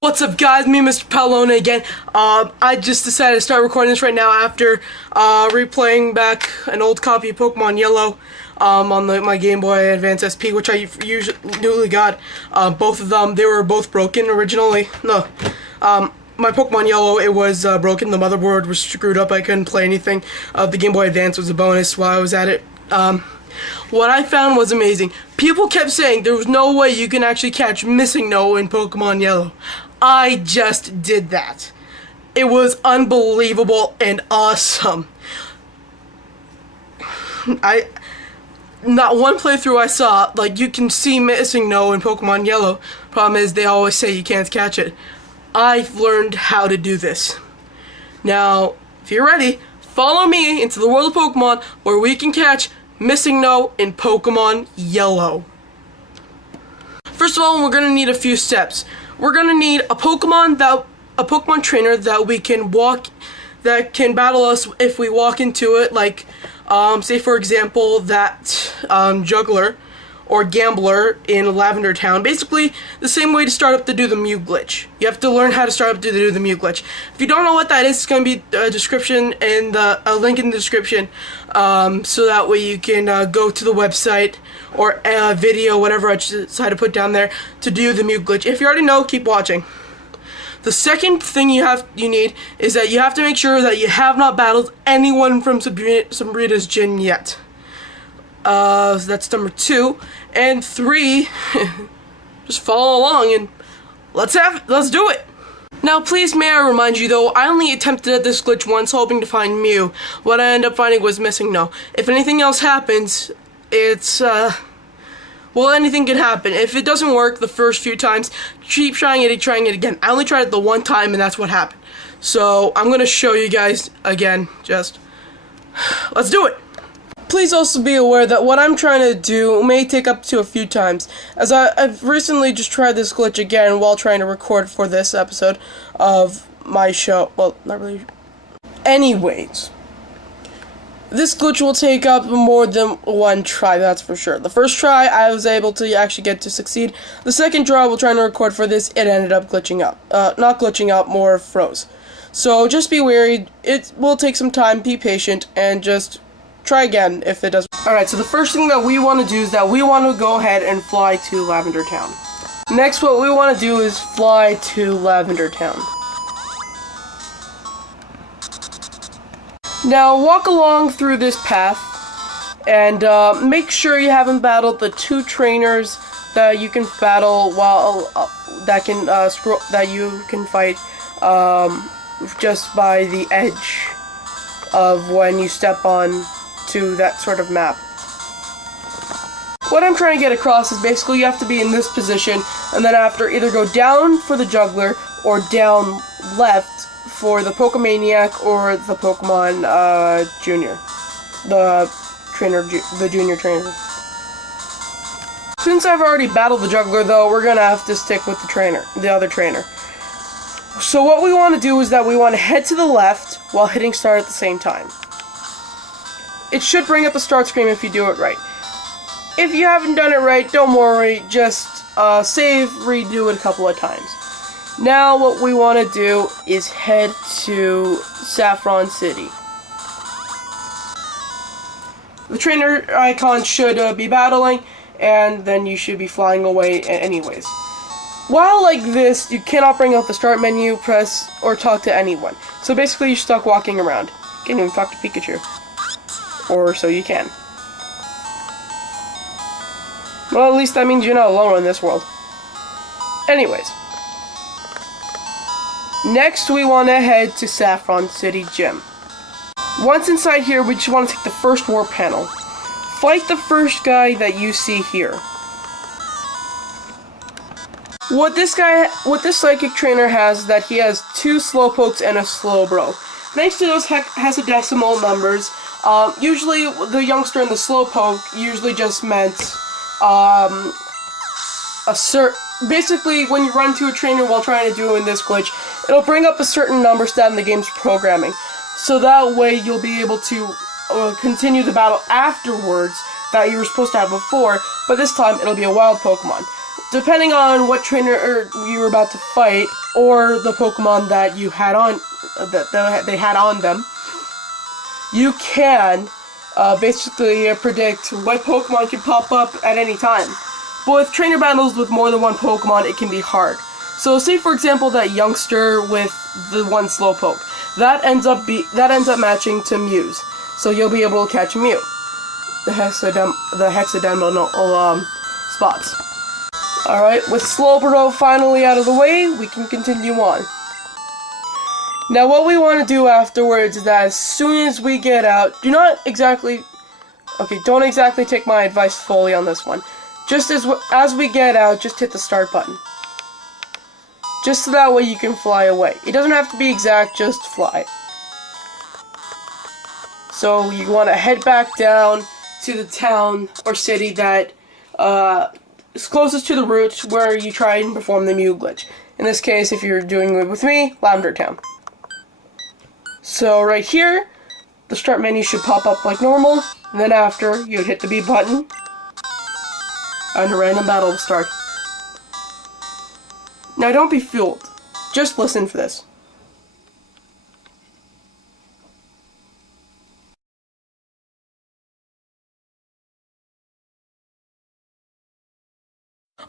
What's up, guys? Me, Mr. Palone again. I just decided to start recording this right now after replaying back an old copy of Pokemon Yellow on my Game Boy Advance SP, which I newly got. Both of them, they were both broken originally. No, my Pokemon Yellow, it was broken. The motherboard was screwed up. I couldn't play anything. The Game Boy Advance was a bonus while I was at it. What I found was amazing. People kept saying there was no way you can actually catch Missingno in Pokemon Yellow. I just did that. It was unbelievable and awesome. Not one playthrough I saw, like, you can see Missingno in Pokemon Yellow. Problem is, they always say you can't catch it. I've learned how to do this. Now, if you're ready, follow me into the world of Pokemon where we can catch Missingno in Pokemon Yellow. First of all, we're gonna need a few steps. We're gonna need a Pokemon trainer that can battle us if we walk into it. Like, say for example that Juggler or Gambler in Lavender Town. Basically, the same way to start up to do the Mew glitch. You have to learn how to start up to do the Mew glitch. If you don't know what that is, it's going to be a description and a link in the description, so that way you can go to the website or a video, whatever I decide to put down there to do the Mew glitch. If you already know, keep watching. The second thing you need is that you have to make sure that you have not battled anyone from Sabrina's gym yet. So that's number 2. And 3, just follow along and let's do it. Now, please may I remind you though, I only attempted at this glitch once, hoping to find Mew. What I ended up finding was Missingno. If anything else happens, it's well, anything can happen. If it doesn't work the first few times, keep trying it again. I only tried it the one time and that's what happened. So I'm gonna show you guys again. Just let's do it. Please also be aware that what I'm trying to do may take up to a few times, as I've recently just tried this glitch again while trying to record for this episode of my show. Well, not really. Anyways, this glitch will take up more than one try, that's for sure. The first try, I was able to actually get to succeed. The second try, while trying to record for this, it ended up glitching out. Not glitching out, more froze. So just be wary. It will take some time, be patient, and just try again if it doesn't. Alright, so the first thing that we want to do is that we want to go ahead and fly to Lavender Town. Next, what we want to do is fly to Lavender Town. Now, walk along through this path, and make sure you haven't battled the 2 trainers that you can battle while that you can fight just by the edge of when you step on to that sort of map. What I'm trying to get across is basically you have to be in this position, and then after either go down for the Juggler or down left for the Pokemaniac or the Pokemon Junior, the Junior trainer. Since I've already battled the Juggler though, we're gonna have to stick with the other trainer. So what we want to do is that we want to head to the left while hitting start at the same time. It should bring up a start screen if you do it right. If you haven't done it right, don't worry, just save, redo it a couple of times. Now what we want to do is head to Saffron City. The trainer icon should be battling, and then you should be flying away anyways. While like this, you cannot bring up the start menu, press, or talk to anyone. So basically you're stuck walking around. You can't even talk to Pikachu. Or so you can. Well, at least that means you're not alone in this world. Anyways. Next, we want to head to Saffron City Gym. Once inside here, we just want to take the first warp panel. Fight the first guy that you see here. What this psychic trainer has is that he has 2 Slowpokes and a Slowbro. Next to those hexadecimal numbers, usually the youngster and the Slowpoke usually just meant basically when you run to a trainer while trying to do in this glitch, it'll bring up a certain number stat in the game's programming. So that way you'll be able to continue the battle afterwards that you were supposed to have before, but this time it'll be a wild Pokemon. Depending on what trainer you were about to fight, or the Pokemon that you had on, that they had on them, you can basically predict what Pokemon can pop up at any time. But with trainer battles with more than one Pokemon, it can be hard. So say for example that youngster with the one Slowpoke, that ends up matching to Muse. So you'll be able to catch Mew, the hexadecimal spots. Alright, with Slowbro finally out of the way, we can continue on. Now what we want to do afterwards is that as soon as we get out, don't exactly take my advice fully on this one. Just as we get out, just hit the start button. Just so that way you can fly away. It doesn't have to be exact, just fly. So you want to head back down to the town or city that is closest to the route where you try and perform the Mew glitch. In this case, if you're doing it with me, Lavender Town. So right here, the start menu should pop up like normal, and then after, you'd hit the B button, and a random battle will start. Now don't be fooled, just listen for this.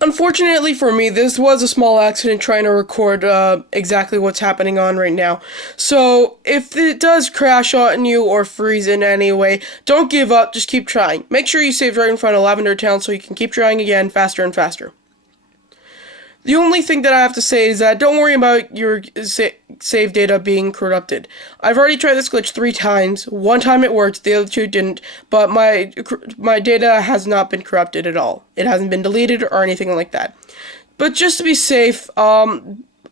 Unfortunately for me, this was a small accident trying to record exactly what's happening on right now. So, if it does crash on you or freeze in any way, don't give up, just keep trying. Make sure you save right in front of Lavender Town so you can keep trying again faster and faster. The only thing that I have to say is that don't worry about your save data being corrupted. I've already tried this glitch 3 times. One time it worked, the other 2 didn't, but my data has not been corrupted at all. It hasn't been deleted or anything like that. But just to be safe,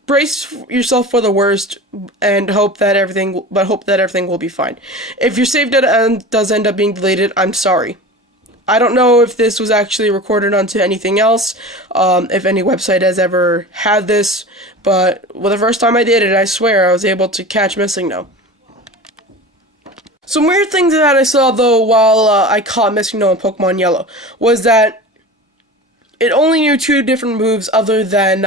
brace yourself for the worst and hope that everything will be fine. If your save data does end up being deleted, I'm sorry. I don't know if this was actually recorded onto anything else, if any website has ever had this, but the first time I did it, I swear I was able to catch Missingno. Some weird things that I saw, though, while I caught Missingno in Pokemon Yellow, was that it only knew 2 different moves other than,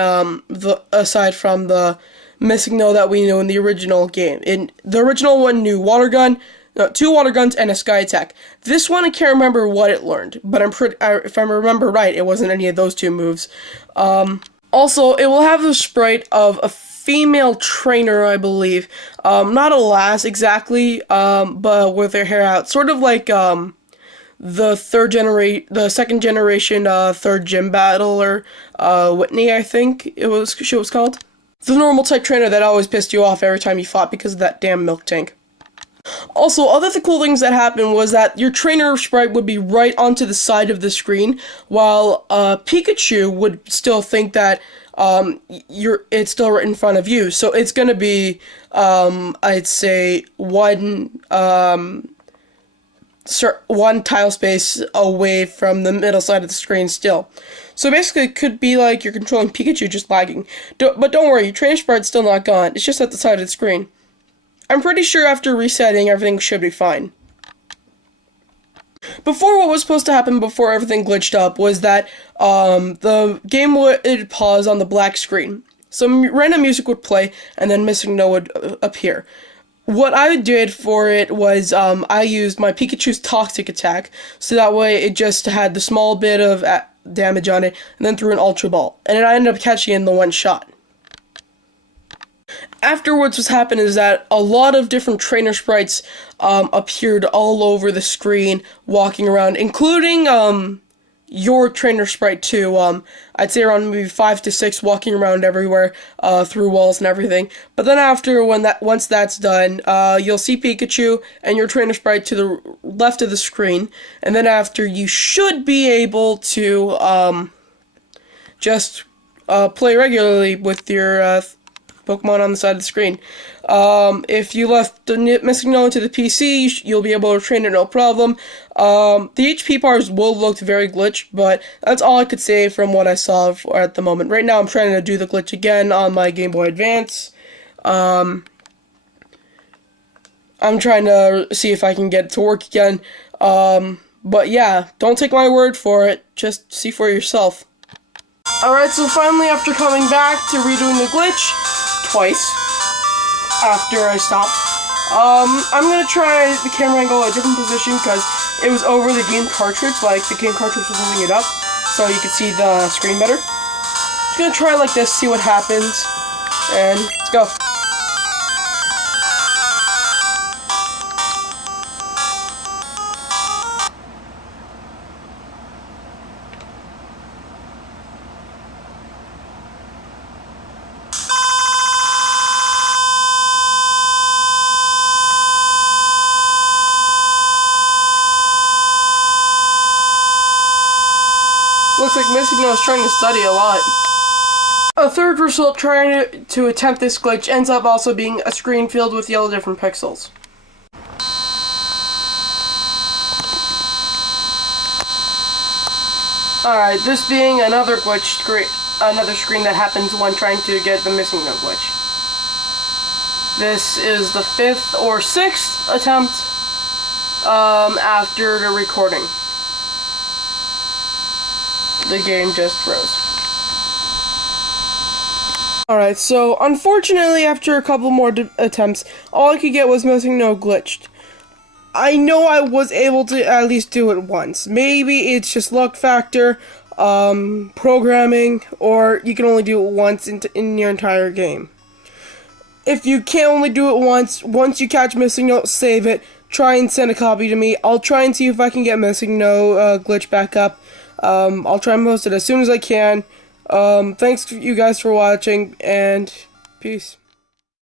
aside from the Missingno that we knew in the original game. In the original one knew Water Gun, 2 water guns, and a sky attack. This one, I can't remember what it learned, but if I remember right, it wasn't any of those 2 moves. Also, it will have the sprite of a female trainer, I believe. Not a lass exactly, but with her hair out. Sort of like, the second generation, third gym battler, Whitney, I think she was called. The normal type trainer that always pissed you off every time you fought because of that damn milk tank. Also, other cool things that happened was that your trainer sprite would be right onto the side of the screen, while Pikachu would still think that it's still right in front of you. So it's gonna be, I'd say, one tile space away from the middle side of the screen still. So basically, it could be like you're controlling Pikachu just lagging. But don't worry, your trainer sprite's still not gone. It's just at the side of the screen. I'm pretty sure after resetting, everything should be fine. Before, what was supposed to happen before everything glitched up was that the game would pause on the black screen. Some random music would play, and then Missingno would appear. What I did for it was I used my Pikachu's Toxic Attack, so that way it just had the small bit of damage on it, and then threw an Ultra Ball. And I ended up catching it in the one shot. Afterwards, what's happened is that a lot of different trainer sprites appeared all over the screen, walking around, including your trainer sprite too. I'd say around maybe 5 to 6 walking around everywhere, through walls and everything. But then once that's done, you'll see Pikachu and your trainer sprite to the left of the screen, and then after you should be able to just play regularly with your Pokemon on the side of the screen. If you left the Missingno into the PC, you'll be able to train it no problem. The HP bars will look very glitched, but that's all I could say from what I saw at the moment. Right now, I'm trying to do the glitch again on my Game Boy Advance. I'm trying to see if I can get it to work again. But yeah, don't take my word for it. Just see for yourself. Alright, so finally, after coming back to redoing the glitch, twice after I stopped. I'm gonna try the camera angle at a different position because it was over the game cartridge, like the game cartridge was holding it up, so you could see the screen better. Just gonna try like this, see what happens, and let's go. Looks like Missingno is trying to study a lot. A third result trying to attempt this glitch ends up also being a screen filled with yellow different pixels. Alright, this being another glitch another screen that happens when trying to get the Missingno glitch. This is the 5th or 6th attempt after the recording. The game just froze. Alright, so unfortunately after a couple more attempts, all I could get was Missingno glitched. I know I was able to at least do it once. Maybe it's just luck factor, programming, or you can only do it once in your entire game. If you can't only do it once you catch Missingno, save it, try and send a copy to me. I'll try and see if I can get Missingno glitch back up. I'll try and post it as soon as I can. Thanks you guys for watching, and peace.